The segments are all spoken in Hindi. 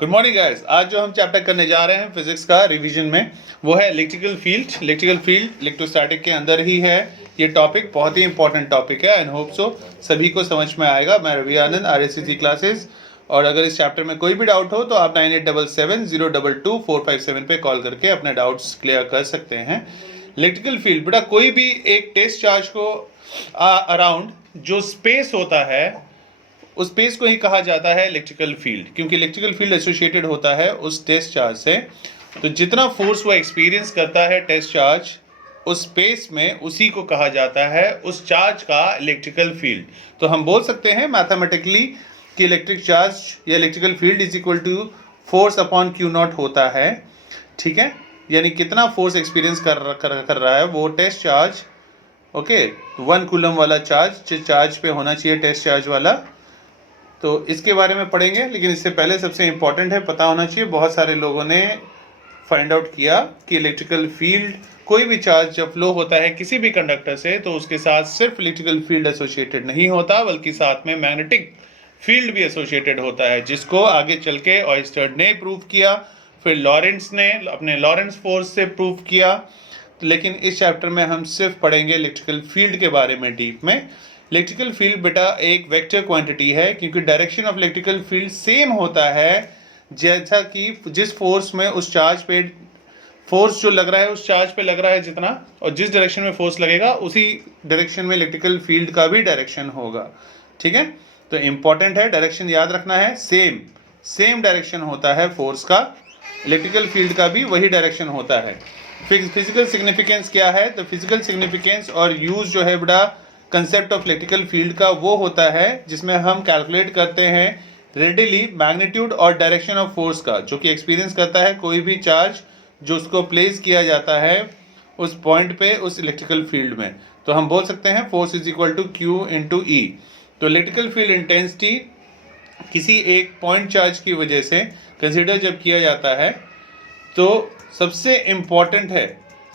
Good morning guys. आज जो हम चैप्टर करने जा रहे हैं फिजिक्स का रिवीजन में, वो है electrical field. Electrical field electrostatic के अंदर ही है। ये टॉपिक बहुत ही इंपॉर्टेंट टॉपिक है एंड होप सो सभी को समझ में आएगा। मैं रवि आनंद, RSCC क्लासेस। और अगर इस चैप्टर में कोई भी डाउट हो तो आप 9877 022 457 पे कॉल करके अपने डाउट्स क्लियर कर सकते हैं। इलेक्ट्रिकल फील्ड बेटा, कोई भी एक टेस्ट चार्ज को अराउंड जो स्पेस होता है, उस स्पेस को ही कहा जाता है इलेक्ट्रिकल फील्ड, क्योंकि इलेक्ट्रिकल फील्ड एसोसिएटेड होता है उस टेस्ट चार्ज से। तो जितना फोर्स वो एक्सपीरियंस करता है टेस्ट चार्ज उस स्पेस में, उसी को कहा जाता है उस चार्ज का इलेक्ट्रिकल फील्ड। तो हम बोल सकते हैं मैथमेटिकली कि इलेक्ट्रिक चार्ज या electrical field is equal to force upon q not होता है। ठीक है, यानी कितना फोर्स एक्सपीरियंस कर रहा है वो टेस्ट चार्ज। ओके, 1 कूलम वाला चार्ज पे होना चाहिए टेस्ट चार्ज वाला। तो इसके बारे में पढ़ेंगे, लेकिन इससे पहले सबसे इम्पॉर्टेंट है पता होना चाहिए, बहुत सारे लोगों ने फाइंड आउट किया कि इलेक्ट्रिकल फील्ड, कोई भी चार्ज जब फ्लो होता है किसी भी कंडक्टर से, तो उसके साथ सिर्फ इलेक्ट्रिकल फील्ड एसोसिएटेड नहीं होता, बल्कि साथ में मैग्नेटिक फील्ड भी एसोसिएटेड होता है, जिसको आगे चल के ऑयस्टर ने प्रूव किया, फिर लॉरेंट्ज ने अपने लॉरेंट्ज फोर्स से प्रूव किया। लेकिन इस चैप्टर में हम सिर्फ पढ़ेंगे इलेक्ट्रिकल फील्ड के बारे में डीप में। इलेक्ट्रिकल फील्ड बेटा एक वेक्टर क्वांटिटी है, क्योंकि direction of electrical field same होता है, जैसा कि जिस फोर्स में उस चार्ज पे फोर्स जो लग रहा है उस चार्ज पे लग रहा है जितना, और जिस डायरेक्शन में फोर्स लगेगा उसी डायरेक्शन में इलेक्ट्रिकल फील्ड का भी डायरेक्शन होगा। ठीक है, तो इंपॉर्टेंट है, डायरेक्शन याद रखना है। सेम डायरेक्शन होता है फोर्स का, इलेक्ट्रिकल फील्ड का भी वही डायरेक्शन होता है। फिजिकल सिग्निफिकेंस क्या है? तो फिजिकल सिग्निफिकेंस और यूज जो है बेटा कंसेप्ट ऑफ इलेक्ट्रिकल फील्ड का, वो होता है जिसमें हम कैलकुलेट करते हैं रेडिली मैग्नीट्यूड और डायरेक्शन ऑफ फोर्स का, जो कि एक्सपीरियंस करता है कोई भी चार्ज जो उसको प्लेस किया जाता है उस पॉइंट पे उस इलेक्ट्रिकल फील्ड में। तो हम बोल सकते हैं force is equal to Q into E। तो इलेक्ट्रिकल फील्ड इंटेंसिटी किसी एक पॉइंट चार्ज की वजह से कंसिडर जब किया जाता है, तो सबसे इम्पॉर्टेंट है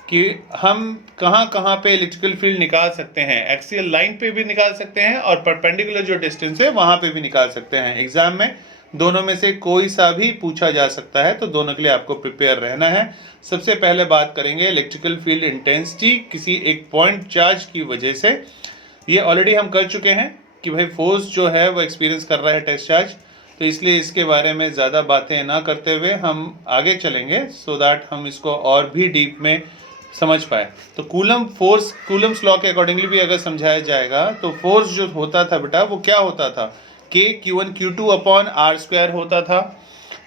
कि हम कहाँ पे इलेक्ट्रिकल फील्ड निकाल सकते हैं। एक्सियल लाइन पे भी निकाल सकते हैं और परपेंडिकुलर जो डिस्टेंस है वहाँ पे भी निकाल सकते हैं। एग्जाम में दोनों में से कोई सा भी पूछा जा सकता है, तो दोनों के लिए आपको प्रिपेयर रहना है। सबसे पहले बात करेंगे इलेक्ट्रिकल फील्ड इंटेंसिटी किसी एक पॉइंट चार्ज की वजह से। ये ऑलरेडी हम कर चुके हैं कि भाई फोर्स जो है वो एक्सपीरियंस कर रहा है टेस्ट चार्ज, तो इसलिए इसके बारे में ज़्यादा बातें ना करते हुए हम आगे चलेंगे, सो दैट हम इसको और भी डीप में समझ पाए। तो कूलम्स लॉ के अकॉर्डिंगली भी अगर समझाया जाएगा, तो फोर्स जो होता था बेटा वो क्या होता था, K Q1 Q2 upon R square होता था।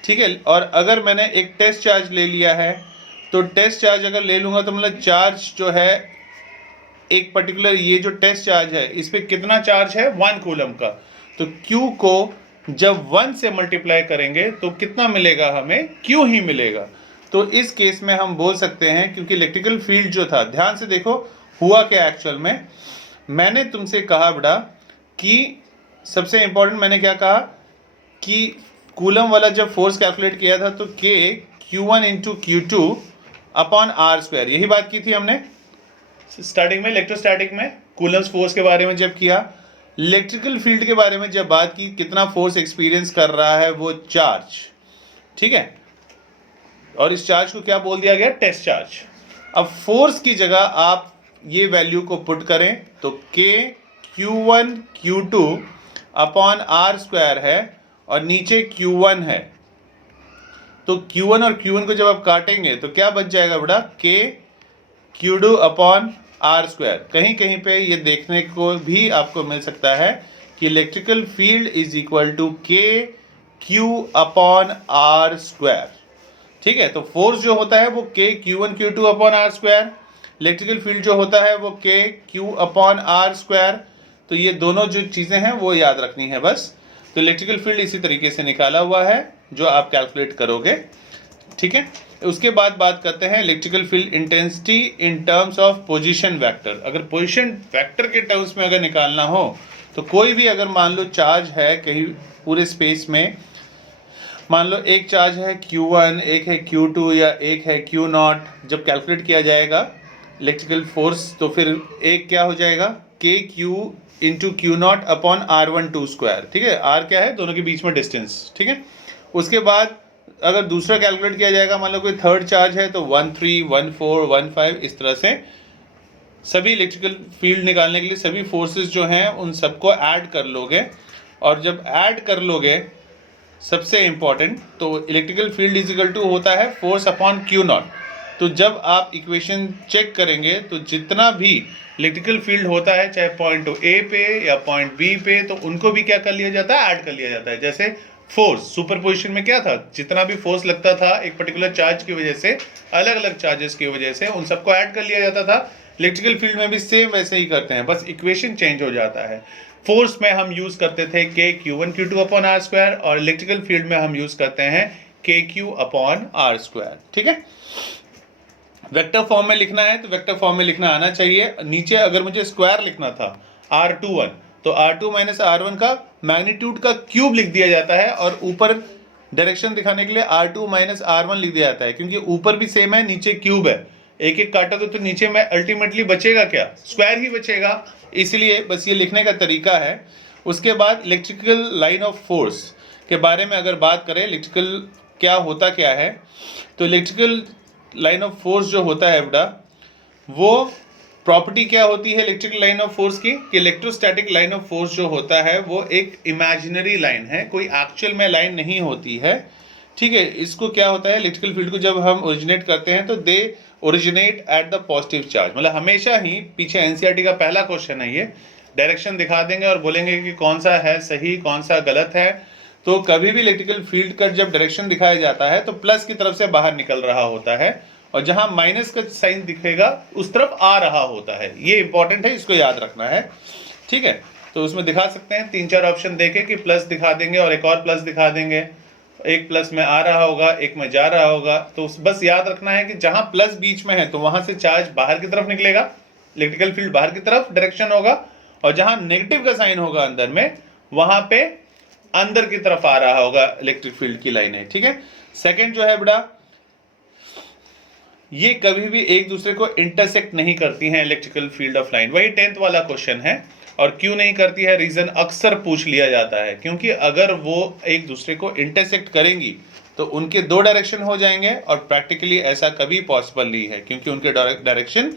ठीक है, और अगर मैंने एक टेस्ट चार्ज ले लिया है, तो टेस्ट चार्ज अगर ले लूँगा तो मतलब चार्ज जो है एक पर्टिकुलर, ये जो टेस्ट चार्ज है इस पर कितना चार्ज है 1 कूलम का, तो Q को जब 1 से मल्टीप्लाई करेंगे तो कितना मिलेगा हमें, Q ही मिलेगा। तो इस केस में हम बोल सकते हैं, क्योंकि इलेक्ट्रिकल फील्ड जो था, ध्यान से देखो हुआ क्या एक्चुअल में। मैंने तुमसे कहा बेटा कि सबसे इंपॉर्टेंट मैंने क्या कहा कि कूलम वाला जब फोर्स कैलकुलेट किया था तो K Q1 into Q2 upon R square, यही बात की थी हमने स्टार्टिंग में इलेक्ट्रोस्टैटिक में कूलम्स फोर्स के बारे में जब किया। इलेक्ट्रिकल फील्ड के बारे में जब बात की, कितना फोर्स एक्सपीरियंस कर रहा है वो चार्ज। ठीक है, और इस चार्ज को क्या बोल दिया गया, टेस्ट चार्ज। अब फोर्स की जगह आप ये वैल्यू को पुट करें तो K Q1 Q2 upon R square है और नीचे Q1 है, तो Q1 और Q1 को जब आप काटेंगे तो क्या बच जाएगा बेटा, K Q2 upon R square. कहीं कहीं पे ये देखने को भी आपको मिल सकता है कि electrical field is equal to K Q upon R square. ठीक है, तो फोर्स जो होता है वो K Q1 Q2 upon R square, electrical field जो होता है वो K Q upon R square. तो ये दोनों जो चीज़ें हैं वो याद रखनी है बस। तो इलेक्ट्रिकल फील्ड इसी तरीके से निकाला हुआ है जो आप कैलकुलेट करोगे। ठीक है, उसके बाद बात करते हैं electrical field intensity in terms of position vector. अगर पोजीशन वेक्टर के टर्म्स में अगर निकालना हो, तो कोई भी अगर मान लो चार्ज है कहीं पूरे स्पेस में, मान लो एक चार्ज है Q1, एक है Q2 या एक है Q0, जब कैलकुलेट किया जाएगा इलेक्ट्रिकल फोर्स, तो फिर एक क्या हो जाएगा, के Q into Q not upon R12 square, ठीक है। R क्या है, दोनों के बीच में डिस्टेंस, ठीक है। उसके बाद अगर दूसरा कैलकुलेट किया जाएगा, मान लो कोई थर्ड चार्ज है, तो 13, 14, 15 इस तरह से सभी इलेक्ट्रिकल फील्ड निकालने के लिए सभी फोर्सेस जो हैं उन सबको ऐड कर लोगे, और जब ऐड कर लोगे सबसे इम्पॉर्टेंट, तो इलेक्ट्रिकल फील्ड इजिकल टू होता है फोर्स अपॉन क्यू नॉट। तो जब आप इक्वेशन चेक करेंगे तो जितना भी इलेक्ट्रिकल फील्ड होता है, चाहे पॉइंट ए पे या पॉइंट बी पे, तो उनको भी क्या कर लिया जाता है, ऐड कर लिया जाता है। जैसे फोर्स सुपरपोजिशन में क्या था, जितना भी फोर्स लगता था एक पर्टिकुलर चार्ज की वजह से, अलग अलग चार्जेस की वजह से, उन सबको ऐड कर लिया जाता था। इलेक्ट्रिकल फील्ड में भी सेम वैसे ही करते हैं, बस इक्वेशन चेंज हो जाता है। फोर्स में हम यूज करते थे के Q1 Q2 upon R square, और इलेक्ट्रिकल फील्ड में हम यूज करते हैं के क्यू अपॉन R स्क्वायर, ठीक है। वेक्टर फॉर्म में लिखना है तो वेक्टर फॉर्म में लिखना आना चाहिए। नीचे अगर मुझे स्क्वायर लिखना था R21, तो R2 माइनस R1 का मैग्नीट्यूड का क्यूब लिख दिया जाता है, और ऊपर डायरेक्शन दिखाने के लिए R2 माइनस R1 लिख दिया जाता है, क्योंकि ऊपर भी सेम है, नीचे क्यूब है। एक एक काटा तो नीचे में अल्टीमेटली बचेगा क्या, स्क्वायर ही बचेगा, इसलिए बस ये लिखने का तरीका है। उसके बाद इलेक्ट्रिकल लाइन ऑफ फोर्स के बारे में अगर बात करें, इलेक्ट्रिकल क्या होता क्या है, तो इलेक्ट्रिकल लाइन ऑफ फोर्स जो होता है बेटा, वो प्रॉपर्टी क्या होती है इलेक्ट्रिकल लाइन ऑफ फोर्स की, कि इलेक्ट्रोस्टैटिक लाइन ऑफ फोर्स जो होता है वो एक इमेजिनरी लाइन है, कोई एक्चुअल में लाइन नहीं होती है, ठीक है। इसको क्या होता है, इलेक्ट्रिकल फील्ड को जब हम ओरिजिनेट करते हैं तो they originate at the positive charge, मतलब हमेशा ही, पीछे एनसीईआरटी का पहला क्वेश्चन है ये, डायरेक्शन दिखा देंगे और बोलेंगे कि कौन सा है सही कौन सा गलत है। तो कभी भी इलेक्ट्रिकल फील्ड का जब डायरेक्शन दिखाया जाता है तो प्लस की तरफ से बाहर निकल रहा होता है, और जहां माइनस का साइन दिखेगा उस तरफ आ रहा होता है। ये इंपॉर्टेंट है, इसको याद रखना है, ठीक है। तो उसमें दिखा सकते हैं 3-4 ऑप्शन देके कि प्लस दिखा देंगे और एक और प्लस दिखा देंगे, एक प्लस में आ रहा होगा, एक में जा रहा होगा। तो बस याद रखना है कि जहां प्लस बीच में है तो वहां से चार्ज बाहर की तरफ निकलेगा, इलेक्ट्रिकल फील्ड बाहर की तरफ डायरेक्शन होगा, और जहां नेगेटिव का साइन होगा अंदर में, वहां पे अंदर की तरफ आ रहा होगा इलेक्ट्रिक फील्ड की लाइनें, ठीक है। सेकंड जो है बेटा, ये कभी भी एक दूसरे को इंटरसेक्ट नहीं करती हैं इलेक्ट्रिकल फील्ड ऑफ लाइन, वही 10th वाला क्वेश्चन है। और क्यों नहीं करती है, रीजन अक्सर पूछ लिया जाता है, क्योंकि अगर वो एक दूसरे को इंटरसेक्ट करेंगी तो उनके 2 डायरेक्शन हो जाएंगे, और प्रैक्टिकली ऐसा कभी पॉसिबल नहीं है, क्योंकि उनके डायरेक्शन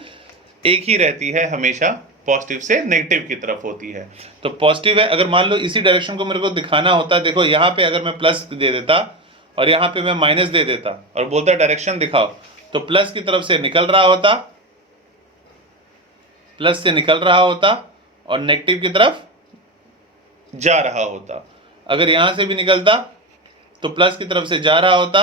एक ही रहती है, हमेशा पॉजिटिव से नेगेटिव की तरफ होती है। तो पॉजिटिव है, अगर मान लो इसी डायरेक्शन को मेरे को दिखाना होता, देखो यहाँ पे अगर मैं प्लस दे देता और यहाँ पे मैं माइनस दे देता और बोलता डायरेक्शन दिखाओ, तो प्लस की तरफ से निकल रहा होता, प्लस से निकल रहा होता, और नेगेटिव की तरफ जा रहा होता। अगर यहां से भी निकलता तो प्लस की तरफ से जा रहा होता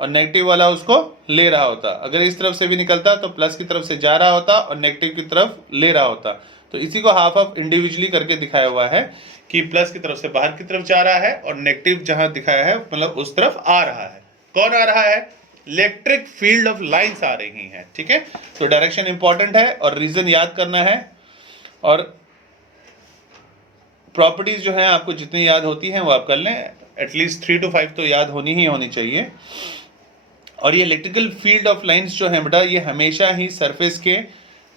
और नेगेटिव वाला उसको ले रहा होता। अगर इस तरफ से भी निकलता तो प्लस की तरफ से जा रहा होता और नेगेटिव की तरफ ले रहा होता। तो इसी को हाफ ऑफ इंडिविजुअली करके दिखाया हुआ है कि प्लस की तरफ से बाहर की तरफ जा रहा है और नेगेटिव जहां दिखाया है मतलब उस तरफ आ रहा है। कौन आ रहा है, इलेक्ट्रिक फील्ड ऑफ लाइंस आ रही हैं, ठीक है। तो डायरेक्शन इंपॉर्टेंट है और रीजन याद करना है, और प्रॉपर्टीज जो है आपको जितनी याद होती हैं वो आप कर लें, एटलीस्ट 3 to 5 तो याद होनी ही होनी चाहिए। और ये इलेक्ट्रिकल फील्ड ऑफ लाइंस जो है बेटा, ये हमेशा ही सरफेस के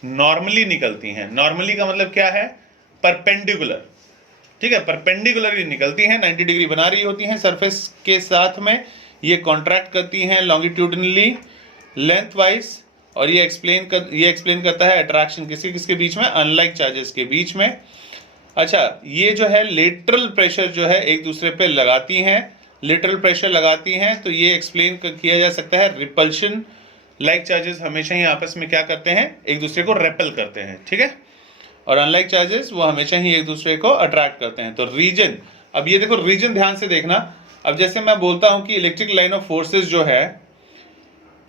नॉर्मली निकलती हैं। नॉर्मली का मतलब क्या है, परपेंडिकुलर, ठीक है, परपेंडिकुलर निकलती हैं, 90 डिग्री बना रही होती हैं सरफेस के साथ में। ये कॉन्ट्रैक्ट करती हैं लॉन्गिट्यूडनली लेंथ वाइज, और ये एक्सप्लेन करता है अट्रैक्शन किसके किसके बीच में, अनलाइक चार्जेस के बीच में। अच्छा, ये जो है लेटरल प्रेशर जो है एक दूसरे पे लगाती हैं, लेटरल प्रेशर लगाती हैं, तो ये एक्सप्लेन किया जा सकता है रिपल्शन लाइक चार्जेस हमेशा ही आपस में क्या करते हैं, एक दूसरे को रेपल करते हैं, ठीक है, और अनलाइक चार्जेस वो हमेशा ही एक दूसरे को अट्रैक्ट करते हैं। तो रीजन, अब ये देखो रीजन ध्यान से देखना। अब जैसे मैं बोलता हूं कि इलेक्ट्रिक लाइन ऑफ फोर्सेस जो है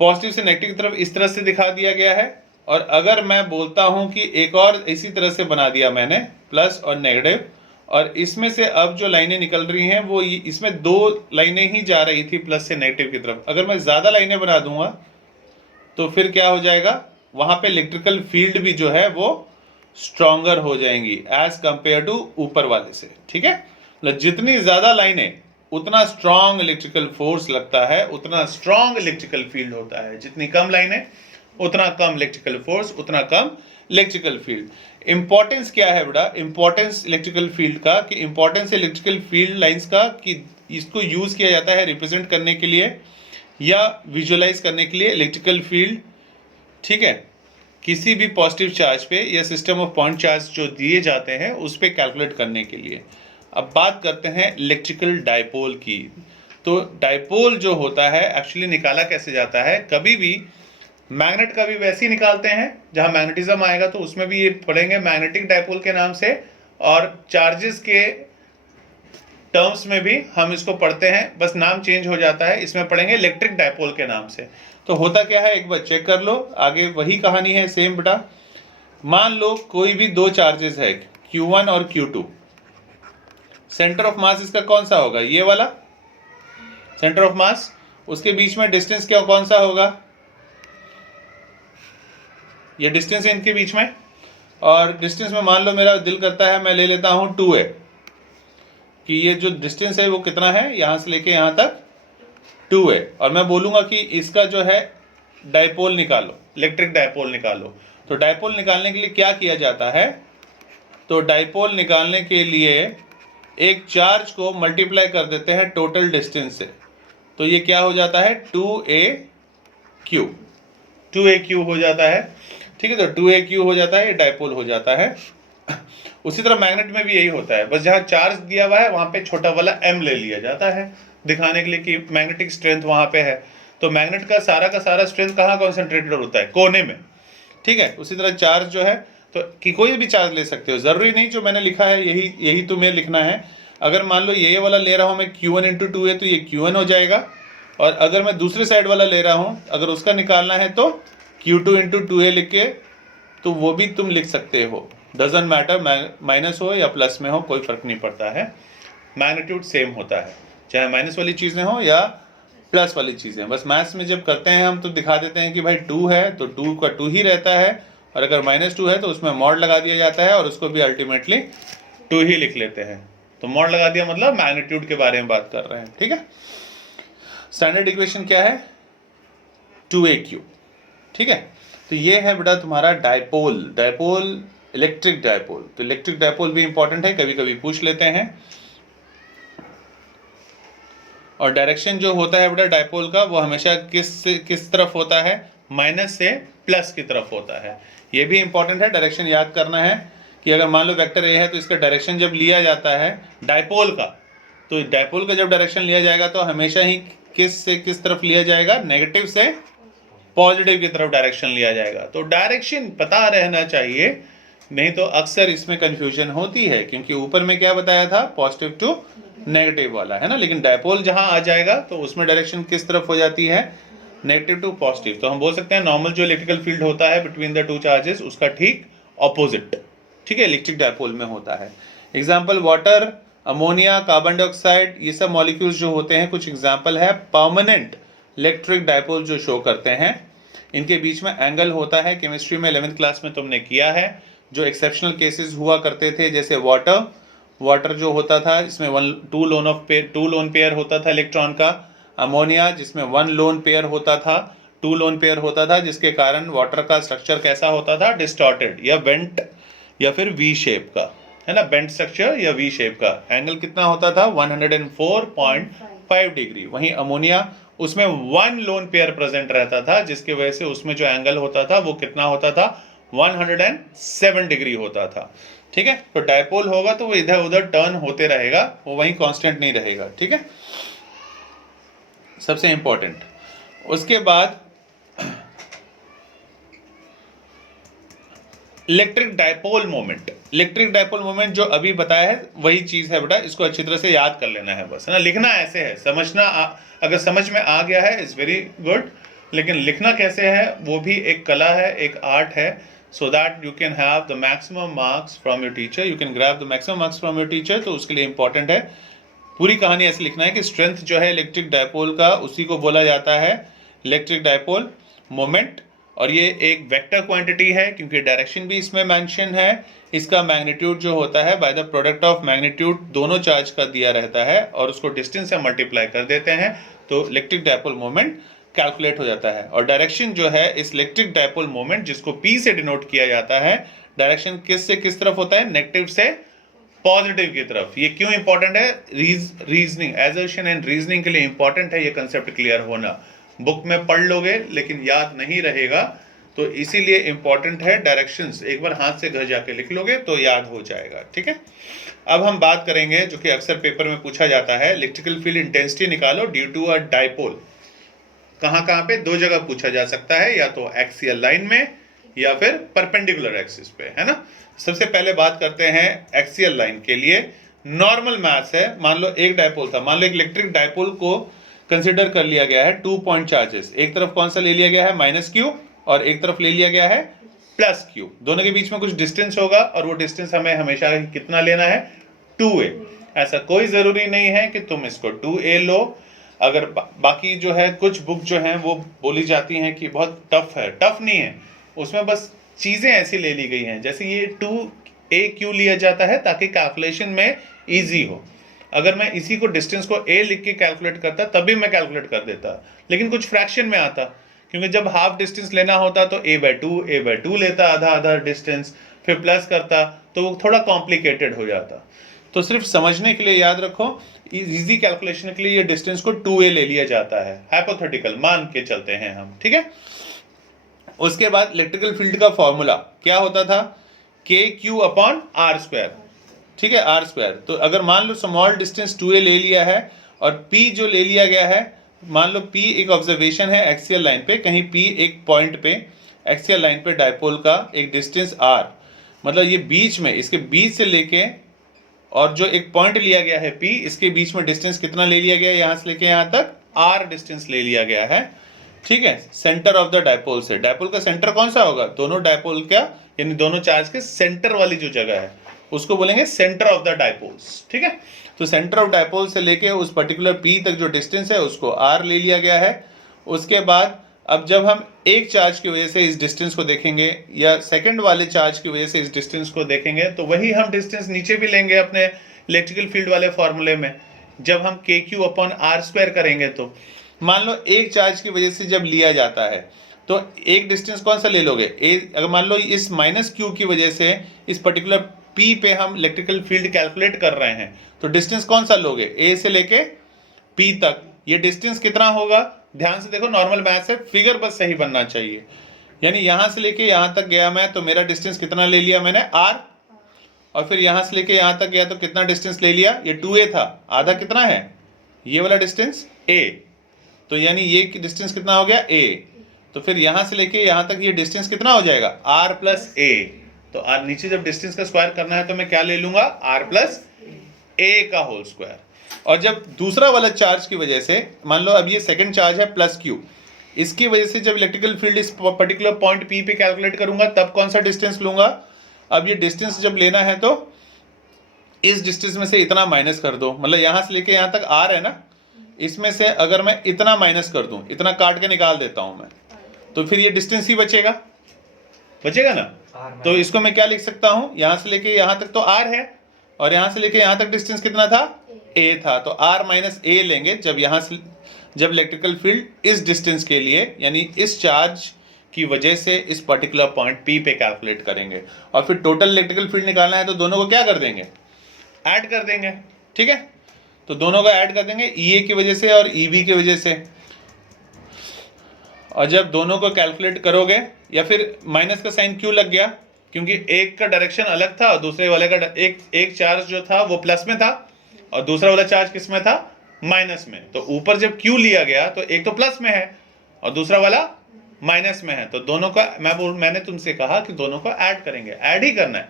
पॉजिटिव से नेगेटिव की तरफ इस तरह से दिखा दिया गया है, और अगर मैं बोलता हूं कि एक और इसी तरह से बना दिया मैंने, प्लस और नेगेटिव, और इसमें से अब जो लाइनें निकल रही हैं वो इसमें 2 लाइनें ही जा रही थी प्लस से नेगेटिव की तरफ। अगर मैं ज़्यादा लाइनें बना दूंगा तो फिर क्या हो जाएगा, वहां पे इलेक्ट्रिकल फील्ड भी जो है वो स्ट्रॉन्गर हो जाएंगी एज कंपेयर टू ऊपर वाले से, ठीक है। मतलब जितनी ज़्यादा लाइनें उतना स्ट्रॉन्ग इलेक्ट्रिकल फोर्स लगता है, उतना स्ट्रॉन्ग इलेक्ट्रिकल फील्ड होता है। जितनी कम लाइनें उतना कम इलेक्ट्रिकल फोर्स, उतना कम इलेक्ट्रिकल फील्ड। इंपॉर्टेंस क्या है बेटा, इंपॉर्टेंस इलेक्ट्रिकल फील्ड का, कि इंपॉर्टेंस इलेक्ट्रिकल फील्ड लाइंस का, कि इसको यूज किया जाता है रिप्रेजेंट करने के लिए या विजुअलाइज करने के लिए इलेक्ट्रिकल फील्ड, ठीक है, किसी भी पॉजिटिव चार्ज पे या सिस्टम ऑफ पॉइंट चार्ज जो दिए जाते हैं उस पे कैलकुलेट करने के लिए। अब बात करते हैं इलेक्ट्रिकल डायपोल की। तो डायपोल जो होता है एक्चुअली निकाला कैसे जाता है, कभी भी मैग्नेट का भी वैसे ही निकालते हैं, जहां मैग्नेटिज्म आएगा तो उसमें भी ये पढ़ेंगे मैग्नेटिक डायपोल के नाम से, और चार्जेस के टर्म्स में भी हम इसको पढ़ते हैं, बस नाम चेंज हो जाता है, इसमें पढ़ेंगे इलेक्ट्रिक डायपोल के नाम से। तो होता क्या है एक बार चेक कर लो, आगे वही कहानी है सेम बेटा। मान लो कोई भी दो चार्जेस है Q1 और Q2, सेंटर ऑफ मास इसका कौन सा होगा, ये वाला सेंटर ऑफ मास, उसके बीच में डिस्टेंस क्या कौन सा होगा, ये डिस्टेंस है इनके बीच में, और डिस्टेंस में मान लो मेरा दिल करता है मैं ले लेता हूं 2a, कि ये जो डिस्टेंस है वो कितना है, यहां से लेके यहां तक 2a, और मैं बोलूंगा कि इसका जो है डायपोल निकालो, इलेक्ट्रिक डायपोल निकालो। तो डायपोल निकालने के लिए क्या किया जाता है, तो डायपोल निकालने के लिए एक चार्ज को मल्टीप्लाई कर देते हैं टोटल डिस्टेंस से, तो ये क्या हो जाता है 2aq, 2aq हो जाता है, ठीक है। तो 2aq हो जाता है, ये डायपोल हो जाता है। उसी तरह मैग्नेट में भी यही होता है, बस जहां चार्ज दिया हुआ है वहां पे छोटा वाला m ले लिया जाता है दिखाने के लिए कि मैग्नेटिक स्ट्रेंथ वहां पे है। तो मैग्नेट का सारा स्ट्रेंथ कहाँ कॉन्सेंट्रेटेड होता है, कोने में, ठीक है। उसी तरह चार्ज जो है, तो कि कोई भी चार्ज ले सकते हो, जरूरी नहीं जो मैंने लिखा है यही तुम्हें लिखना है। अगर मान लो ये वाला ले रहा हूं मैं Q1 × 2a, तो ये Q1 हो जाएगा, और अगर मैं दूसरे साइड वाला ले रहा हूं, अगर उसका निकालना है तो Q2 × 2a लिख के, तो वो भी तुम लिख सकते हो, डजेंट मैटर, माइनस हो या प्लस में हो कोई फर्क नहीं पड़ता है, मैग्नीट्यूड सेम होता है, चाहे माइनस वाली चीज़ें हो या प्लस वाली चीज़ें। बस मैथ्स में जब करते हैं हम तो दिखा देते हैं कि भाई 2 है तो 2 का 2 ही रहता है, और अगर -2 है तो उसमें मॉड लगा दिया जाता है, और उसको भी अल्टीमेटली 2 ही लिख लेते हैं। तो मॉड लगा दिया मतलब मैग्नीट्यूड के बारे में बात कर रहे हैं, ठीक है। स्टैंडर्ड इक्वेशन क्या है, 2aq, ठीक है। तो ये है बेटा तुम्हारा डायपोल, इलेक्ट्रिक डायपोल। तो इलेक्ट्रिक डायपोल भी इंपॉर्टेंट है, कभी कभी पूछ लेते हैं। और डायरेक्शन जो होता है बेटा डायपोल का, वो हमेशा किस तरफ होता है, माइनस से प्लस की तरफ होता है। ये भी इंपॉर्टेंट है, डायरेक्शन याद करना है कि अगर मान लो वेक्टर ए है तो इसका डायरेक्शन जब लिया जाता है डायपोल का, तो डायपोल का जब डायरेक्शन लिया जाएगा तो हमेशा ही किस तरफ लिया जाएगा, नेगेटिव से पॉजिटिव की तरफ डायरेक्शन लिया जाएगा। तो डायरेक्शन पता रहना चाहिए, नहीं तो अक्सर इसमें कंफ्यूजन होती है, क्योंकि ऊपर में क्या बताया था, पॉजिटिव टू नेगेटिव वाला है ना, लेकिन डायपोल जहां आ जाएगा तो उसमें डायरेक्शन किस तरफ हो जाती है, नेगेटिव टू पॉजिटिव। तो हम बोल सकते हैं नॉर्मल जो इलेक्ट्रिकल फील्ड होता है बिटवीन द टू चार्जेस, उसका ठीक ऑपोजिट, ठीक है, इलेक्ट्रिक डायपोल में होता है। Example water, ammonia, carbon dioxide, ये सब मॉलिक्यूल्स जो होते हैं, कुछ एग्जाम्पल है परमानेंट इलेक्ट्रिक डायपोल जो शो करते हैं। इनके बीच में एंगल होता है, केमिस्ट्री में 11th क्लास में तुमने किया है। जो एक्सेप्शनल केसेस हुआ करते थे, जैसे वाटर जो होता था इसमें 2 लोन पेयर होता था इलेक्ट्रॉन का। अमोनिया जिसमें 1 लोन पेयर होता था, 2 लोन पेयर होता था, जिसके कारण वाटर का स्ट्रक्चर कैसा होता था, डिस्टॉर्टेड या बेंट या फिर वी शेप का, है ना, बेंट स्ट्रक्चर या वी शेप का। एंगल कितना होता था, 104.5 डिग्री। वहीं अमोनिया उसमें 1 लोन पेयर प्रेजेंट रहता था, जिसकी वजह से उसमें जो एंगल होता था वो कितना होता था, 107 डिग्री होता था, ठीक है। तो डायपोल होगा तो वो इधर उधर टर्न होते रहेगा, वो वहीं कांस्टेंट नहीं रहेगा, ठीक है, सबसे इंपॉर्टेंट। उसके बाद इलेक्ट्रिक डायपोल मोमेंट जो अभी बताया है वही चीज है बेटा, इसको अच्छी तरह से याद कर लेना है, बस है ना। लिखना ऐसे है, समझना अगर समझ में आ गया है इज वेरी गुड, लेकिन लिखना कैसे है वो भी एक कला है, एक आर्ट है, so that you can have the maximum marks from your teacher, you can grab the maximum marks from your teacher। तो उसके लिए इंपॉर्टेंट है पूरी कहानी ऐसे लिखना है कि स्ट्रेंथ जो है इलेक्ट्रिक डायपोल का, उसी को बोला जाता है इलेक्ट्रिक डायपोल मोमेंट, और ये एक वेक्टर क्वांटिटी है क्योंकि डायरेक्शन भी इसमें मेंशन है। इसका मैग्नीट्यूड जो होता है by the product of magnitude दोनों चार्ज का दिया रहता है, और उसको डिस्टेंस से मल्टीप्लाई कर देते हैं, तो इलेक्ट्रिक डायपोल मोमेंट कैलकुलेट हो जाता है। और डायरेक्शन जो है इस इलेक्ट्रिक डायपोल मोमेंट, जिसको P से डिनोट किया जाता है, डायरेक्शन किस से किस तरफ होता है? नेगेटिव से पॉजिटिव की तरफ। ये क्यों इंपॉर्टेंट है? रीजनिंग, एजर्शन एंड रीजनिंग के लिए इंपॉर्टेंट है ये कंसेप्ट क्लियर होना। बुक में पढ़ लोगे लेकिन याद नहीं रहेगा, तो इसीलिए इंपॉर्टेंट है डायरेक्शंस। एक बार हाथ से घर जाके लिख लोगे तो याद हो जाएगा, ठीक है। अब हम बात करेंगे जो कि अक्सर पेपर में पूछा जाता है, इलेक्ट्रिकल फील्ड इंटेंसिटी निकालो ड्यू टू अ डायपोल। कहाँ कहाँ पे? दो जगह पूछा जा सकता है, या तो एक्सियल लाइन में या फिर परपेंडिकुलर एक्सिस पे, है ना। सबसे पहले बात करते हैं एक्सियल लाइन के लिए। नॉर्मल मैथ्स है, मान लो एक डायपोल था, मान लो एक इलेक्ट्रिक डायपोल को कंसिडर कर लिया गया है 2 पॉइंट चार्जेस। एक तरफ कौन सा ले लिया गया है? -q, और एक तरफ ले लिया गया है +q। दोनों के बीच में कुछ डिस्टेंस होगा और वो डिस्टेंस हमें हमेशा कितना लेना है? 2a। ऐसा कोई जरूरी नहीं है कि तुम इसको 2a लो। अगर बाकी जो है कुछ बुक जो है वो बोली जाती हैं कि बहुत टफ है, टफ नहीं है, उसमें बस चीजें ऐसी ले ली गई हैं। जैसे ये 2a क्यों लिया जाता है? ताकि कैलकुलेशन में ईजी हो। अगर मैं इसी को डिस्टेंस को a लिख के कैलकुलेट करता तभी मैं कैलकुलेट कर देता, लेकिन कुछ फ्रैक्शन में आता, क्योंकि जब हाफ डिस्टेंस लेना होता तो a/2 लेता, आधा आधा डिस्टेंस, फिर प्लस करता, तो वो थोड़ा कॉम्प्लिकेटेड हो जाता। तो सिर्फ समझने के लिए याद रखो, इजी कैलकुलेशन के लिए ये डिस्टेंस को 2a ले लिया जाता है, हाइपोथेटिकल मान के चलते हैं हम, ठीक है। उसके बाद इलेक्ट्रिकल फील्ड का फॉर्मूला क्या होता था? KQ/r², ठीक है, r²। तो अगर मान लो स्मॉल डिस्टेंस 2a ले लिया है और p जो ले लिया गया है, मान लो p एक ऑब्जर्वेशन है एक्सियल लाइन पे, कहीं p एक पॉइंट पे एक्सियल लाइन पे डायपोल का एक डिस्टेंस r, मतलब ये बीच में, इसके बीच से लेके और जो एक पॉइंट लिया गया है p, इसके बीच में डिस्टेंस कितना ले लिया गया है? यहाँ से लेके यहाँ तक r डिस्टेंस ले लिया गया है, ठीक है। सेंटर ऑफ द डायपोल से, डायपोल का सेंटर कौन सा होगा? दोनों डायपोल का, यानी दोनों चार्ज के सेंटर वाली जो जगह है उसको बोलेंगे सेंटर ऑफ द डायपोल्स, ठीक है। तो सेंटर ऑफ डायपोल से लेके उस पर्टिकुलर p तक जो डिस्टेंस है उसको r ले लिया गया है। उसके बाद अब जब हम एक चार्ज की वजह से इस डिस्टेंस को देखेंगे या सेकंड वाले चार्ज की वजह से इस डिस्टेंस को देखेंगे, तो वही हम डिस्टेंस नीचे भी लेंगे अपने इलेक्ट्रिकल फील्ड वाले फॉर्मूले में। जब हम KQ/r² करेंगे तो मान लो एक चार्ज की वजह से जब लिया जाता है तो एक डिस्टेंस कौन सा ले लोगे? अगर मान लो इस -q की वजह से इस पर्टिकुलर p पे हम इलेक्ट्रिकल फील्ड कैलकुलेट कर रहे हैं, तो डिस्टेंस कौन सा लोगे? a से लेके p तक। ये डिस्टेंस कितना होगा? ध्यान से देखो, नॉर्मल मैथ्स है, फिगर बस सही बनना चाहिए। यानी यहाँ से लेके यहाँ तक गया मैं, तो मेरा डिस्टेंस कितना ले लिया मैंने? r। और फिर यहाँ से लेके यहाँ तक गया तो कितना डिस्टेंस ले लिया? ये 2a था, आधा कितना है? ये वाला डिस्टेंस a, तो यानी ये डिस्टेंस कितना हो गया? a। तो फिर यहाँ से लेके यहाँ तक ये डिस्टेंस कितना हो जाएगा? r+a। तो r नीचे जब डिस्टेंस का स्क्वायर करना है तो मैं क्या ले लूंगा? r+a का होल स्क्वायर। और जब दूसरा वाला चार्ज की वजह से, मान लो अब ये सेकंड चार्ज है +q, इसकी वजह से जब इलेक्ट्रिकल फील्ड इस पर्टिकुलर पॉइंट p पे कैलकुलेट करूंगा तब कौन सा डिस्टेंस लूंगा? अब ये डिस्टेंस जब लेना है तो इस डिस्टेंस में से इतना माइनस कर दो, मतलब यहाँ से लेके यहाँ तक r है ना, इसमें से अगर मैं इतना माइनस कर दूं, इतना काट के निकाल देता हूं मैं, तो फिर ये डिस्टेंस ही बचेगा, बचेगा ना। तो इसको मैं क्या लिख सकता हूं? यहाँ से लेके यहाँ तक तो r है और यहाँ से लेके यहाँ तक डिस्टेंस कितना था? a था, तो r-a लेंगे जब यहाँ से, जब इलेक्ट्रिकल फील्ड इस डिस्टेंस के लिए, यानी इस चार्ज की वजह से इस पर्टिकुलर पॉइंट p पे कैलकुलेट करेंगे। और फिर टोटल इलेक्ट्रिकल फील्ड निकालना है तो दोनों को क्या कर देंगे? ऐड कर देंगे, ठीक है। तो दोनों को ऐड कर देंगे, EA की वजह से और EB की वजह से। और जब दोनों को कैलकुलेट करोगे, या फिर माइनस का साइन क्यों लग गया? क्योंकि एक का डायरेक्शन अलग था और दूसरे वाले का एक चार्ज जो था वो प्लस में था और दूसरा वाला चार्ज किस में था? माइनस में। तो ऊपर जब Q लिया गया तो एक तो प्लस में है और दूसरा वाला माइनस में है, तो दोनों का मैंने तुमसे कहा कि दोनों को ऐड करेंगे, ऐड ही करना है।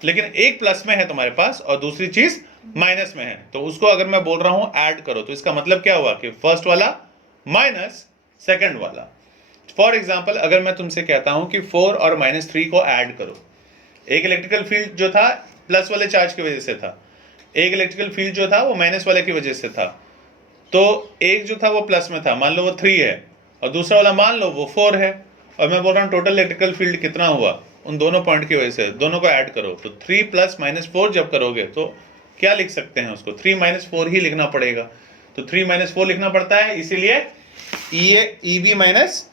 लेकिन एक प्लस में है तुम्हारे पास और दूसरी चीज माइनस में है, तो उसको अगर मैं बोल रहा हूं ऐड करो, तो इसका मतलब क्या हुआ कि फर्स्ट वाला माइनस सेकंड वाला। फॉर एग्जांपल, अगर मैं तुमसे कहता हूं कि 4 और -3 को ऐड करो, एक इलेक्ट्रिकल फील्ड जो था प्लस वाले चार्ज की वजह से था, एक इलेक्ट्रिकल फील्ड जो था वो माइनस वाले की वजह से था। तो एक जो था वो प्लस में था, मान लो वो 3 है, और दूसरा वाला मान लो वो 4 है, और मैं बोल रहा हूँ टोटल इलेक्ट्रिकल फील्ड कितना हुआ उन दोनों पॉइंट की वजह से। दोनों को ऐड करो तो 3 + -4 जब करोगे तो क्या लिख सकते हैं उसको? 3 - 4 ही लिखना पड़ेगा। तो 3 - 4 लिखना पड़ता है, इसीलिए ई बी माइनस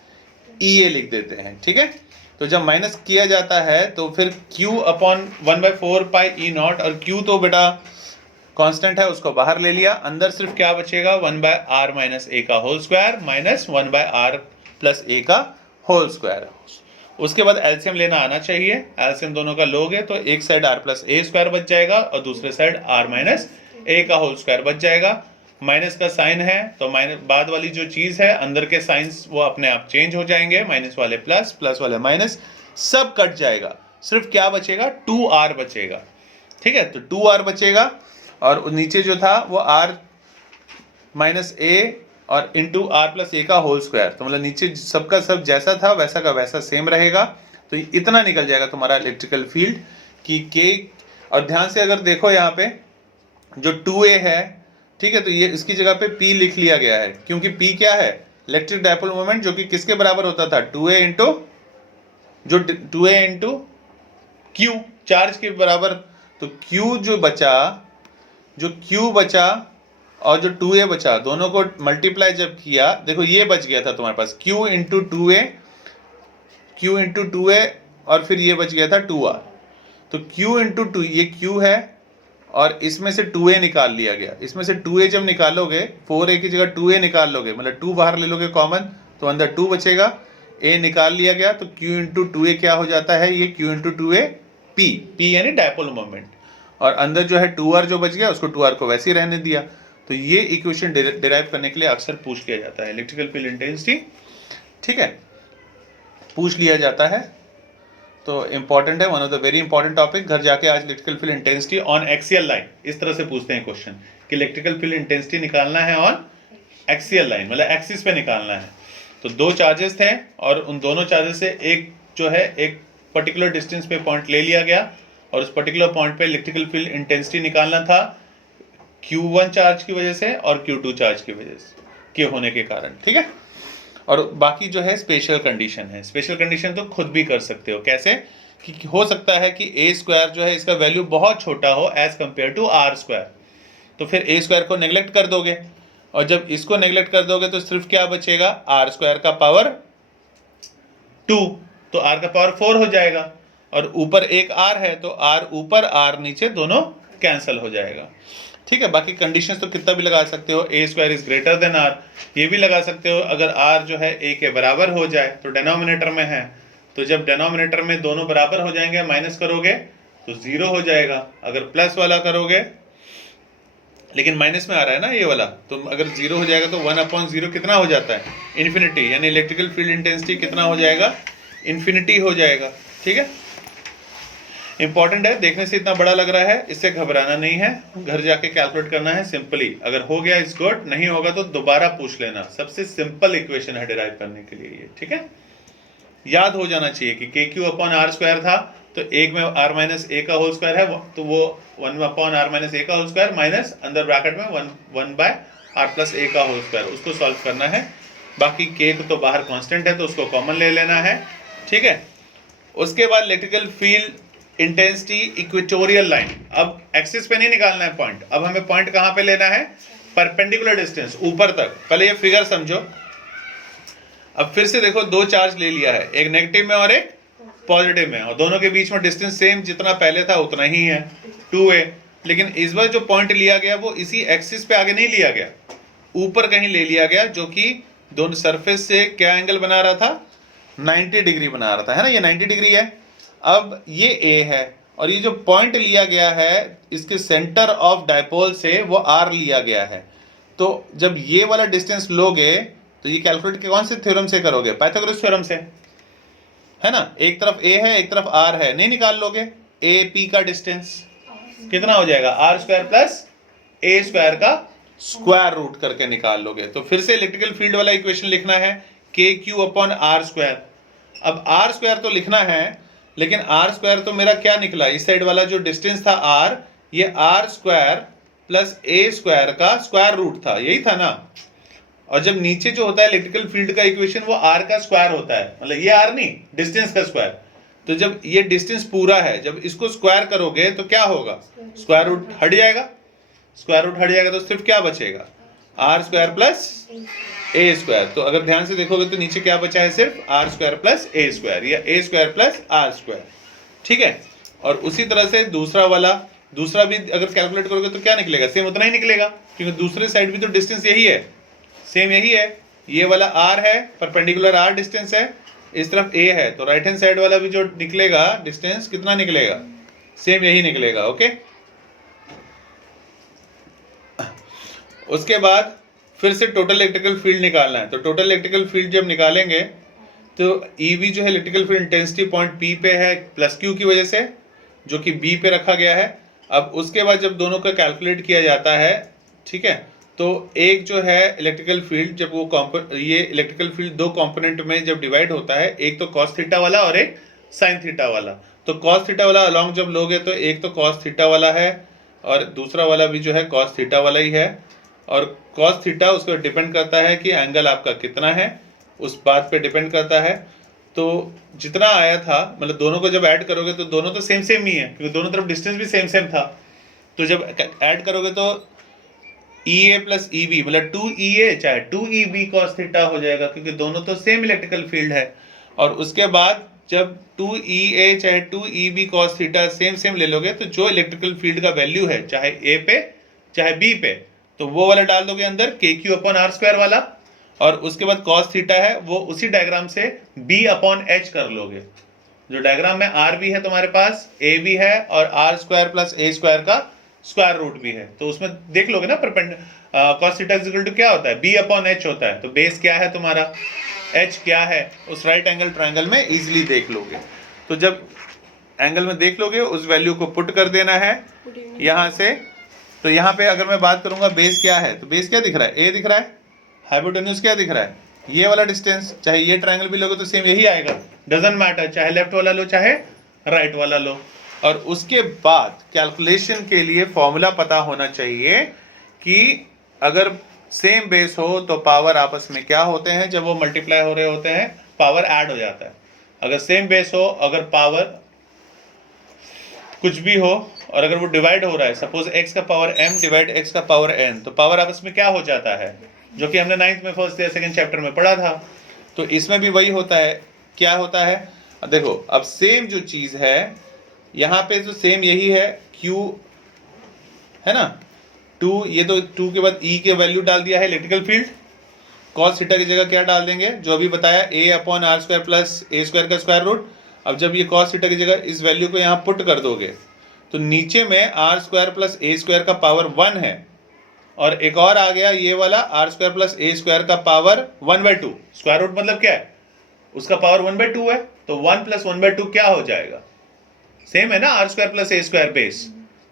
ई ए लिख देते हैं, ठीक है। तो जब माइनस किया जाता है तो फिर Q upon 1/4 pi E not, और Q तो बेटा कांस्टेंट है, उसको बाहर ले लिया, अंदर सिर्फ क्या बचेगा 1/r माइनस ए का whole square minus 1/r plus a का होल स्क्वायर। उसके बाद एलसीएम लेना आना चाहिए, एलसीएम दोनों का लोगे तो एक side r plus a square बच जाएगा और दूसरे साइड r माइनस ए का होल स्क्वायर बच जाएगा। माइनस का साइन है तो माइनस बाद वाली जो चीज है अंदर के साइंस वो अपने आप चेंज हो जाएंगे, माइनस वाले प्लस, प्लस वाले माइनस, सब कट जाएगा, सिर्फ क्या बचेगा 2r बचेगा, ठीक है। तो 2r बचेगा और नीचे जो था वो r माइनस ए और इंटू आर प्लस ए का होल स्क्वायर, तो मतलब नीचे सबका सब जैसा था वैसा का वैसा सेम रहेगा। तो इतना निकल जाएगा तुम्हारा इलेक्ट्रिकल फील्ड की के। और ध्यान से अगर देखो यहाँ पे जो 2a है, ठीक है, तो ये इसकी जगह पे p लिख लिया गया है, क्योंकि p क्या है इलेक्ट्रिक डायपोल मोमेंट, जो कि किसके बराबर होता था 2a इंटू q चार्ज के बराबर। तो q जो q बचा और जो 2a बचा, दोनों को मल्टीप्लाई जब किया, देखो ये बच गया था तुम्हारे पास q इंटू 2a और फिर ये बच गया था 2r। तो q इंटू 2, ये q है और इसमें से 2a निकाल लिया गया, इसमें से 2a जब निकालोगे 4a की जगह 2a निकाल लोगे, मतलब 2 बाहर ले लोगे कॉमन, तो अंदर 2 बचेगा, a निकाल लिया गया, तो q इंटू 2a क्या हो जाता है, ये q इंटू 2a p यानी डायपोल मोमेंट, और अंदर जो है 2r जो बच गया उसको 2r को वैसे ही रहने दिया। तो ये इक्वेशन डिराइव करने के लिए अक्सर पूछ किया जाता है इलेक्ट्रिकल फील्ड इंटेंसिटी, ठीक है, पूछ लिया जाता है। तो इंपॉर्टेंट है, one of the very important topic. घर जाके आज electrical field intensity on axial line, इस तरह से पूछते हैं क्वेश्चन कि इलेक्ट्रिकल फील्ड इंटेंसिटी निकालना है ऑन एक्सियल लाइन, मतलब एक्सिस पे निकालना है। तो दो चार्जेस थे और उन दोनों चार्जेस से एक जो है एक पर्टिकुलर डिस्टेंस पे पॉइंट ले लिया गया और उस पर्टिकुलर पॉइंट पे इलेक्ट्रिकल फील्ड इंटेंसिटी निकालना था Q1 चार्ज की वजह से और Q2 चार्ज की वजह से के होने के कारण, ठीक है। और बाकी जो है स्पेशल कंडीशन है, स्पेशल कंडीशन तो खुद भी कर सकते हो। कैसे कि हो सकता है कि a स्क्वायर जो है इसका वैल्यू बहुत छोटा हो as compare to r square, तो फिर a स्क्वायर को नेग्लेक्ट कर दोगे, और जब इसको नेग्लेक्ट कर दोगे तो सिर्फ क्या बचेगा r स्क्वायर का पावर 2, तो r का पावर 4 हो जाएगा, और ऊपर एक r है तो r ऊपर r नीचे दोनों कैंसिल हो जाएगा, ठीक है। बाकी कंडीशंस तो कितना भी लगा सकते हो, a square is greater than r, ये भी लगा सकते हो अगर r जो है a के बराबर हो जाए, तो डिनोमिनेटर में है, तो जब डिनोमिनेटर में दोनों बराबर हो जाएंगे माइनस करोगे तो 0 हो जाएगा, अगर प्लस वाला करोगे, लेकिन माइनस में आ रहा है ना ये वाला, तो अगर 0 हो जाएगा तो 1/0 कितना हो जाता है इन्फिनिटी, यानी इलेक्ट्रिकल फील्ड इंटेंसिटी कितना हो जाएगा इन्फिनिटी हो जाएगा, ठीक है। इंपॉर्टेंट है, देखने से इतना बड़ा लग रहा है, इससे घबराना नहीं है, घर जाके कैलकुलेट करना है सिंपली, अगर हो गया इज गुड, नहीं होगा तो दोबारा पूछ लेना। सबसे सिंपल इक्वेशन है डिराइव करने के लिए ये, ठीक है। याद हो जाना चाहिए कि KQ अपॉन r स्क्वायर था, तो एक में r माइनस ए का होल स्क्वायर है, तो वो 1/r माइनस ए का होल स्क्वायर माइनस अंदर ब्रैकेट में 1/r प्लस ए का होल स्क्वायर, उसको सॉल्व करना है। बाकी k तो बाहर कांस्टेंट है तो उसको कॉमन ले लेना है, ठीक है। उसके बाद electrical field intensity equatorial line, अब एक्सिस पे नहीं निकालना है पॉइंट, अब हमें पॉइंट कहां पे लेना है परपेंडिकुलर डिस्टेंस ऊपर तक। पहले ये फिगर समझो, अब फिर से देखो दो चार्ज ले लिया है, एक नेगेटिव में और एक पॉजिटिव में, और दोनों के बीच में डिस्टेंस सेम जितना पहले था उतना ही है 2a, लेकिन इस बार जो पॉइंट लिया गया वो इसी एक्सिस पे आगे नहीं लिया गया, ऊपर कहीं ले लिया गया, जो कि दोनों सरफेस से क्या एंगल बना रहा था 90 डिग्री बना रहा था, है ना, ये 90 डिग्री है। अब ये a है और ये जो पॉइंट लिया गया है इसके सेंटर ऑफ डायपोल से वो r लिया गया है, तो जब ये वाला डिस्टेंस लोगे तो ये कैलकुलेट के कौन से थ्योरम से करोगे, पाइथागोरस थ्योरम से, है ना। एक तरफ a है एक तरफ r है, नहीं निकाल लोगे, AP का डिस्टेंस कितना हो जाएगा r square plus a square का स्क्वायर रूट करके निकाल लोगे। तो फिर से इलेक्ट्रिकल फील्ड वाला इक्वेशन लिखना है KQ अपॉन r स्क्वायर। अब r स्क्वायर तो लिखना है, लेकिन r स्क्वायर तो मेरा क्या निकला, इस साइड वाला जो डिस्टेंस था r, ये r square plus a square का स्क्वायर रूट था, यही था ना। और जब नीचे जो होता है इलेक्ट्रिकल फील्ड का इक्वेशन वो r का स्क्वायर होता है, मतलब ये r नहीं डिस्टेंस का स्क्वायर, तो जब ये डिस्टेंस पूरा है जब इसको स्क्वायर करोगे तो क्या होगा, स्क्वायर रूट हट जाएगा, स्क्वायर रूट हट जाएगा तो सिर्फ क्या बचेगा r square plus a square. तो अगर ध्यान से देखोगे तो नीचे क्या बचा है, सिर्फ r square plus a square या a square plus r square, ठीक है। और उसी तरह से दूसरा भी अगर कैलकुलेट करोगे तो क्या निकलेगा, सेम उतना ही निकलेगा, क्योंकि दूसरे साइड भी तो डिस्टेंस यही है, सेम यही है। ये वाला आर है, परपेंडिकुलर आर डिस्टेंस है, इस तरफ ए है, तो राइट हैंड साइड वाला भी जो निकलेगा डिस्टेंस कितना निकलेगा, सेम यही निकलेगा, ओके। उसके बाद फिर से टोटल इलेक्ट्रिकल फील्ड निकालना है। तो टोटल इलेक्ट्रिकल फील्ड जब निकालेंगे तो ईवी जो है electrical field intensity point P पे है प्लस क्यू की वजह से, जो कि बी पे रखा गया है। अब उसके बाद जब दोनों का कैलकुलेट किया जाता है, ठीक है, तो एक जो है इलेक्ट्रिकल फील्ड जब वो ये इलेक्ट्रिकल फील्ड दो कंपोनेंट में जब डिवाइड होता है, एक तो कॉस थीटा वाला और एक साइन थीटा वाला। तो कॉस थीटा वाला अलॉन्ग जब लोगे तो एक तो कॉस थीटा वाला है और दूसरा वाला भी जो है कॉस थीटा वाला ही है। और कॉस थीटा उसको डिपेंड करता है कि एंगल आपका कितना है, उस बात पे डिपेंड करता है। तो जितना आया था, मतलब दोनों को जब ऐड करोगे तो दोनों तो सेम सेम ही है, क्योंकि दोनों तरफ डिस्टेंस भी सेम सेम था। तो जब ऐड करोगे तो ई ए प्लस ई बी मतलब 2EA चाहे 2EB कॉस थीटा हो जाएगा, क्योंकि दोनों तो सेम इलेक्ट्रिकल फील्ड है। और उसके बाद जब 2EA चाहे 2EB cos theta same same ले लोगे तो जो इलेक्ट्रिकल फील्ड का वैल्यू है, चाहे ए पे चाहे बी पे, तो वो वाला डाल दोगे अंदर KQ/R² वाला। और उसके बाद कॉस थीटा है वो उसी डायग्राम से B/H कर लोगे। जो डायग्राम में R भी है तुम्हारे पास, A भी है और R² प्लस A² का स्क्वायर रूट भी है, तो उसमें देख लोगे ना cos theta is equal to क्या होता है, B/H होता है। तो बेस क्या है तुम्हारा, H क्या है, उस राइट एंगल ट्रायंगल में इजीली देख लोगे। तो जब एंगल में देख लोगे उस वैल्यू को पुट कर देना है यहाँ से। तो यहाँ पे अगर मैं बात करूंगा बेस क्या है, तो बेस क्या दिख रहा है, ए दिख रहा है। हाइपोटेन्यूज क्या दिख रहा है, ये वाला डिस्टेंस। चाहे ये ट्रायंगल भी लोगे तो सेम यही आएगा, डजंट मैटर, चाहे लेफ्ट वाला लो चाहे राइट वाला लो। और उसके बाद कैलकुलेशन के लिए फॉर्मूला पता होना चाहिए कि अगर सेम बेस हो तो पावर आपस में क्या होते हैं, जब वो मल्टीप्लाई हो रहे होते हैं पावर ऐड हो जाता है। अगर सेम बेस हो, अगर पावर कुछ भी हो और अगर वो डिवाइड हो रहा है, सपोज x का पावर m डिवाइड x का पावर n, तो पावर आपस में क्या हो जाता है, जो कि हमने 9th में फर्स्ट या सेकंड चैप्टर में पढ़ा था। तो इसमें भी वही होता है, क्या होता है, देखो अब सेम जो चीज है यहाँ पे तो सेम यही है, q है ना 2, ये तो 2 के बाद e के वैल्यू डाल दिया है इलेक्ट्रिकल फील्ड। कॉस थीटा की जगह क्या डाल देंगे, जो अभी बताया A/R² प्लस A² का स्क्वायर रूट। अब जब ये कॉस थीटा की जगह इस वैल्यू को यहाँ पुट कर दोगे तो नीचे में R² प्लस A² का पावर 1 है, और एक और आ गया ये वाला R² प्लस A² का पावर 1/2। स्क्वायर रूट मतलब क्या है, उसका पावर 1/2 है, तो 1 प्लस 1/2 क्या हो जाएगा, सेम है ना R² प्लस A² बेस।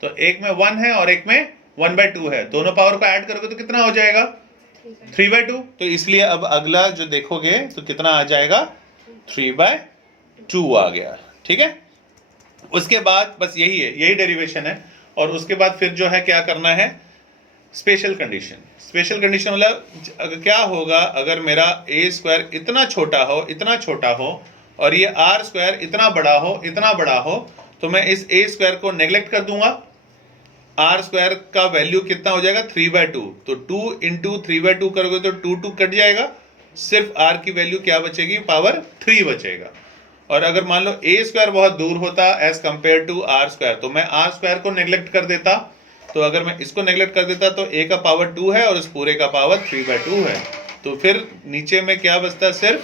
तो एक में 1 है और एक में 1/2 है, दोनों पावर को ऐड करोगे तो कितना हो जाएगा 3/2। तो इसलिए अब अगला जो देखोगे तो कितना आ जाएगा 3/2 आ गया, ठीक है। उसके बाद बस यही है, यही डेरिवेशन है। और उसके बाद फिर जो है क्या करना है, स्पेशल कंडीशन। स्पेशल कंडीशन मतलब क्या होगा, अगर मेरा A² इतना छोटा हो और ये R² इतना बड़ा हो, तो मैं इस A² को नेग्लेक्ट कर दूंगा। R² का वैल्यू कितना हो जाएगा 3/2, तो 2 इंटू 3/2 करोगे तो 2 कट जाएगा, सिर्फ R की वैल्यू क्या बचेगी, पावर 3 बचेगा। और अगर मान लो A² बहुत दूर होता एज कंपेयर टू R², तो मैं R² को नेग्लेक्ट कर देता। तो अगर मैं इसको नेग्लेक्ट कर देता तो A का पावर 2 है और इस पूरे का पावर 3/2 है, तो फिर नीचे में क्या बचता, सिर्फ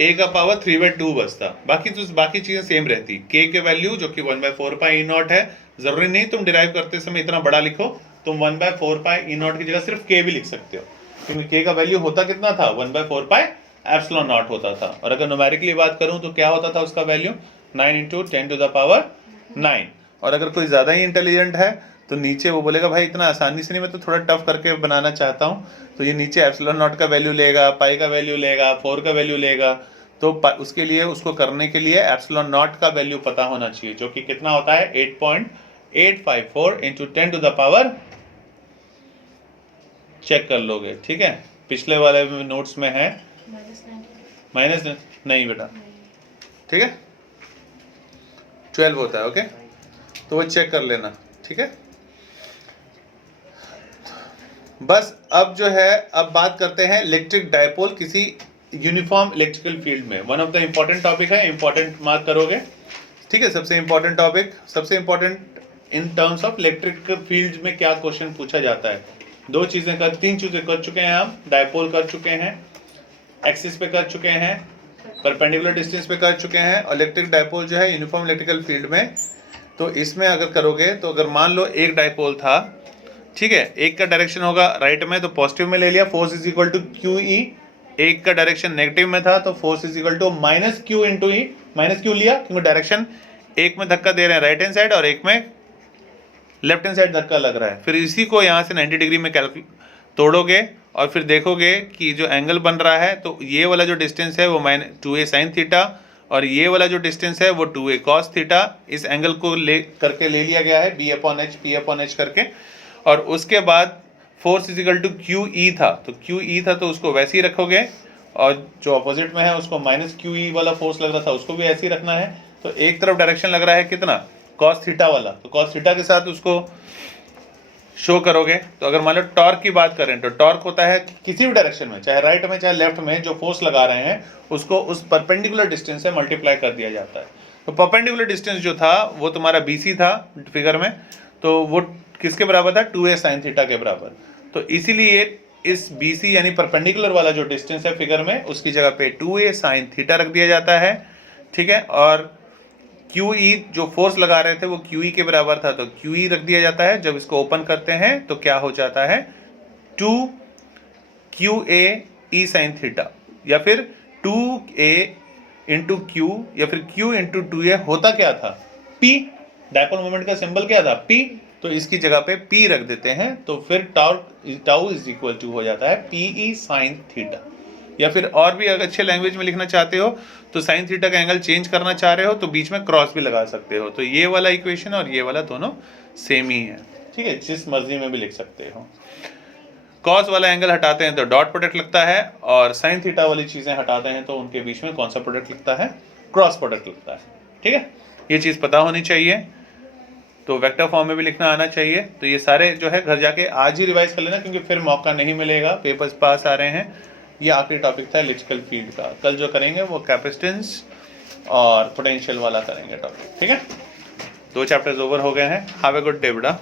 A का पावर 3/2 बचता। बाकी चीजें सेम रहती। K के वैल्यू जो कि 1/4πE0 है, जरूरी नहीं तुम डिराइव करते समय इतना बड़ा लिखो, तुम 1/4πE0 की जगह सिर्फ K भी लिख सकते हो, क्योंकि K का वैल्यू होता कितना था 1/4πε0 होता था। और अगर न्यूमेरिकली बात करूं तो क्या होता था उसका वैल्यू 9 × 10⁻9। और अगर कोई ज़्यादा ही इंटेलिजेंट है तो नीचे वो बोलेगा भाई इतना आसानी से नहीं, मैं तो थोड़ा टफ करके बनाना चाहता हूँ, तो ये नीचे ε0 का वैल्यू लेगा, पाई का वैल्यू लेगा, 4 का वैल्यू लेगा। तो उसके लिए, उसको करने के लिए ε0 का वैल्यू पता होना चाहिए, जो कि कितना होता है 8.854 × 10⁻, चेक कर लोगे, ठीक है। पिछले वाले नोट्स में है माइनस नहीं बेटा, ठीक है 12 होता है, ओके, तो वो चेक कर लेना, ठीक है। बस अब जो है, अब बात करते हैं इलेक्ट्रिक डायपोल किसी यूनिफॉर्म इलेक्ट्रिकल फील्ड में। One of the important topic है, इम्पॉर्टेंट मार्क करोगे, ठीक है। सबसे इम्पॉर्टेंट टॉपिक, सबसे important in terms of electric field में क्या क्वेश्चन पूछा जाता है। तीन चीजें कर चुके हैं हम, डायपोल कर चुके हैं, एक्सिस पे कर चुके हैं, परपेंडिकुलर डिस्टेंस पे कर चुके हैं, और इलेक्ट्रिक डायपोल जो है यूनिफॉर्म इलेक्ट्रिकल फील्ड में। तो इसमें अगर करोगे तो अगर मान लो एक डायपोल था, ठीक है, एक का डायरेक्शन होगा राइट में तो पॉजिटिव में ले लिया, force is equal to q e. एक का डायरेक्शन नेगेटिव में था तो force is equal to minus q into e. Minus q लिया क्योंकि डायरेक्शन एक में धक्का दे रहे हैं राइट हैंड साइड और एक में लेफ्ट हैंड साइड धक्का लग रहा है। फिर इसी को यहाँ से 90 डिग्री में तोड़ोगे और फिर देखोगे कि जो एंगल बन रहा है, तो ये वाला जो डिस्टेंस है वो -2a sin थीटा और ये वाला जो डिस्टेंस है वो 2a cos थीटा। इस एंगल को ले लिया गया है P/H करके। और उसके बाद force is equal to QE था, तो QE था तो उसको वैसे ही रखोगे, और जो अपोजिट में है उसको -QE वाला फोर्स लग रहा था उसको भी ऐसे ही रखना है। तो एक तरफ डायरेक्शन लग रहा है कितना, cos थीटा वाला, तो cos थीटा के साथ उसको शो करोगे। तो अगर मान लो टॉर्क की बात करें तो टॉर्क होता है किसी भी डायरेक्शन में, चाहे राइट में चाहे लेफ्ट में, जो फोर्स लगा रहे हैं उसको उस परपेंडिकुलर डिस्टेंस से मल्टीप्लाई कर दिया जाता है। तो परपेंडिकुलर डिस्टेंस जो था वो तुम्हारा BC था फिगर में, तो वो किसके बराबर था, 2a sin थीटा के बराबर। तो इसीलिए इस BC यानी परपेंडिकुलर वाला जो डिस्टेंस है फिगर में, उसकी जगह पे 2a sin थीटा रख दिया जाता है, ठीक है। और QE जो फोर्स लगा रहे थे वो QE के बराबर था, तो QE रख दिया जाता है। जब इसको ओपन करते हैं तो क्या हो जाता है, 2QA E sin थीटा, या फिर 2A इंटू Q, या फिर Q इंटू 2A। होता क्या था, P, डायपोल मोमेंट का सिंबल क्या था, P, तो इसकी जगह पे P रख देते हैं, तो फिर टाउ इज इक्वल टू हो जाता है PE sin थीटा। या फिर और भी अगर अच्छे लैंग्वेज में लिखना चाहते हो तो साइन थीटा का एंगल चेंज करना चाह रहे हो तो बीच में क्रॉस भी लगा सकते हो। तो ये वाला इक्वेशन और ये वाला दोनों सेम ही है, ठीक है, जिस मर्जी में भी लिख सकते हो। कॉस वाला एंगल हटाते हैं तो डॉट प्रोडक्ट लगता है, और साइन थीटा वाली चीजें हटाते हैं तो उनके बीच में कौन सा प्रोडक्ट लगता है, क्रॉस प्रोडक्ट लगता है, ठीक है। ये चीज पता होनी चाहिए। तो वेक्टर फॉर्म में भी लिखना आना चाहिए। तो ये सारे जो है घर जाके आज ही रिवाइज कर लेना, क्योंकि फिर मौका नहीं मिलेगा, पेपर्स पास आ रहे हैं। ये आखिरी टॉपिक था इलेक्ट्रिकल फील्ड का। कल जो करेंगे वो कैपेसिटेंस और पोटेंशियल वाला करेंगे टॉपिक, ठीक है। 2 चैप्टर्स ओवर हो गए हैं। हैव अ गुड डे बेटा।